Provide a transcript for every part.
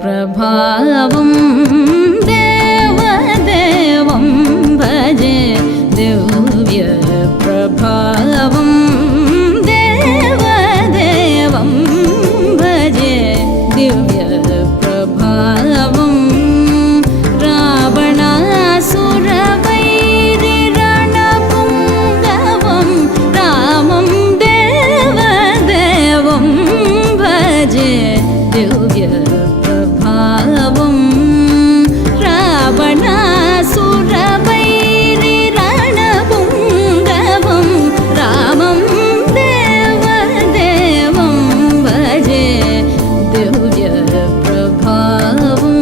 प्रभावं देवदेवं भजे दिव्य प्रभावं देवदेवं भजे दिव्य प्रभावं रावणासुरवैरिरणपुङ्गवं रामं देवदेवं भजे दिव्य प्रभावं रावणासुरवैरिरणपुङ्गवं रामं देवदेवं भजे दिव्य प्रभावं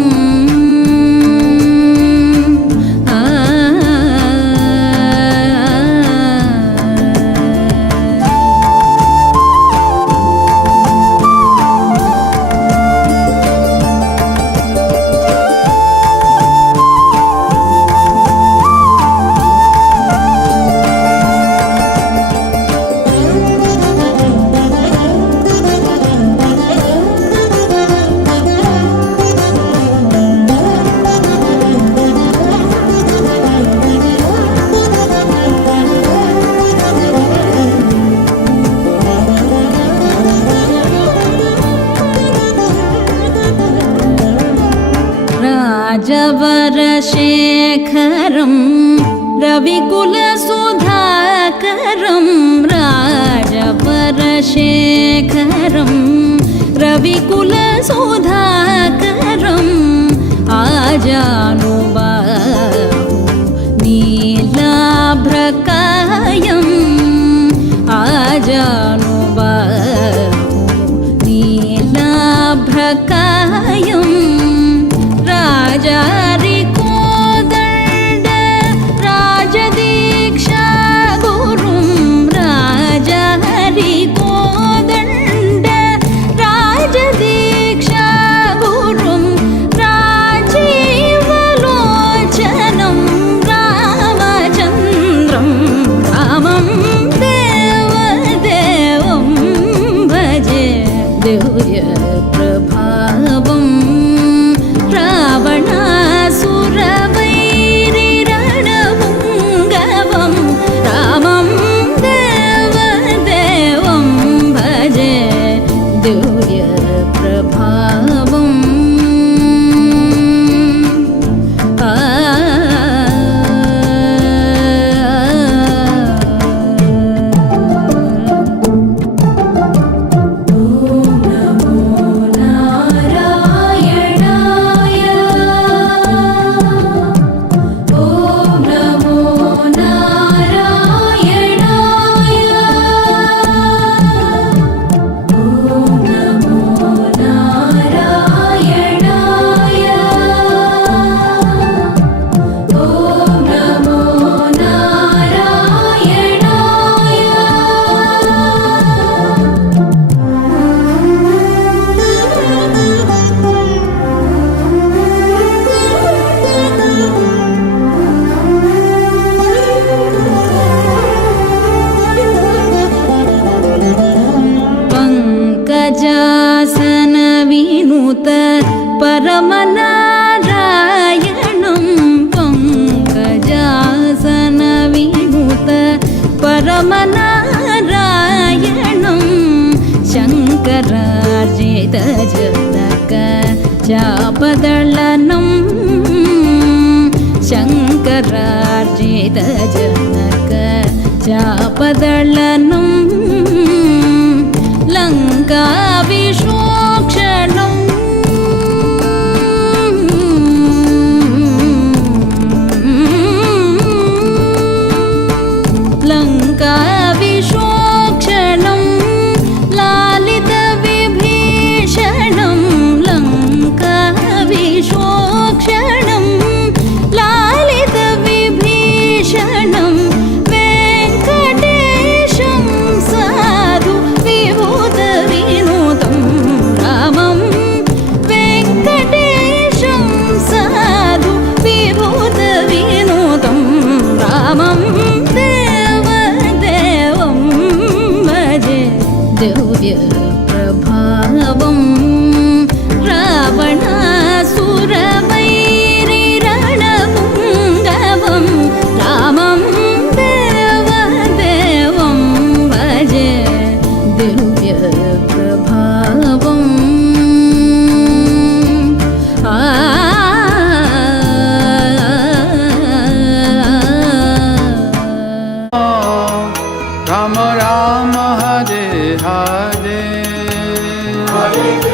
राजवरशेखरं रविकुलसुधाकरं राजवरशेखरं रविकुलसुधाकरम् आजानुबाहु नीलाभ्रकायम् आजानुबाहु नीलाभ्रकायम् राजारिकोदण्ड राजदीक्षा गुरुं राजहरिकोदण्ड राजदीक्षा गुरुं राजीवलोचनं रामचन्द्रं रामं देवदेवं भजे दिव्य प्रभावं रावणासुरवैरिरणपुङ्गवं रामं देवदेवं भजे दिव्य प्रभावं पंकजासनविनुत परमनारायणं पंकजासनविनुत परमनारायणं शङ्करार्जितजनक चापदलनं शङ्करार्जितजनक चापदलनं लङ्काविशोक्षणं लङ्काविशोक्षणं लालितविभीषणं Lanka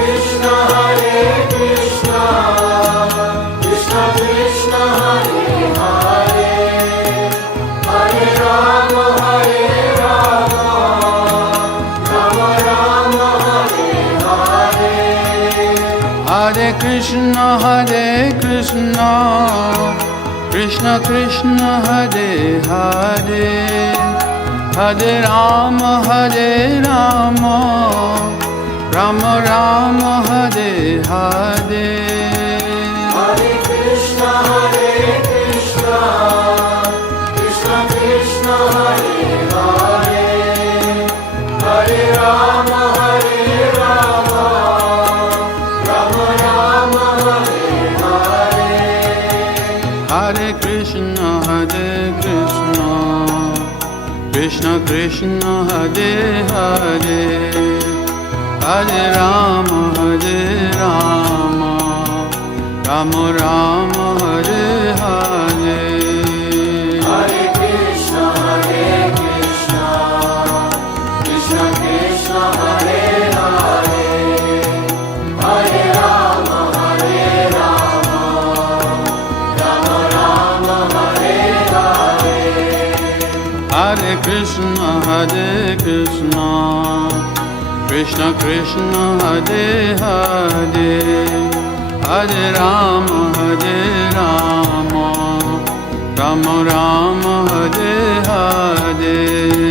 Krishna Krishna Krishna Hare Hare Hare Rama Rama Rama Hare Hare Hare Krishna Krishna Krishna Hare Hare Hare Rama Rama Rama Hare Hare Hare Krishna Krishna Krishna Hare Hare Hare Rama Rama Rama Hare Hare Hare Krishna Krishna Krishna Hare Hare Hare Rama Rama Rama Hare Hare Hare Krishna Krishna Krishna Hare Hare Hare Rama Rama Rama Hare Hare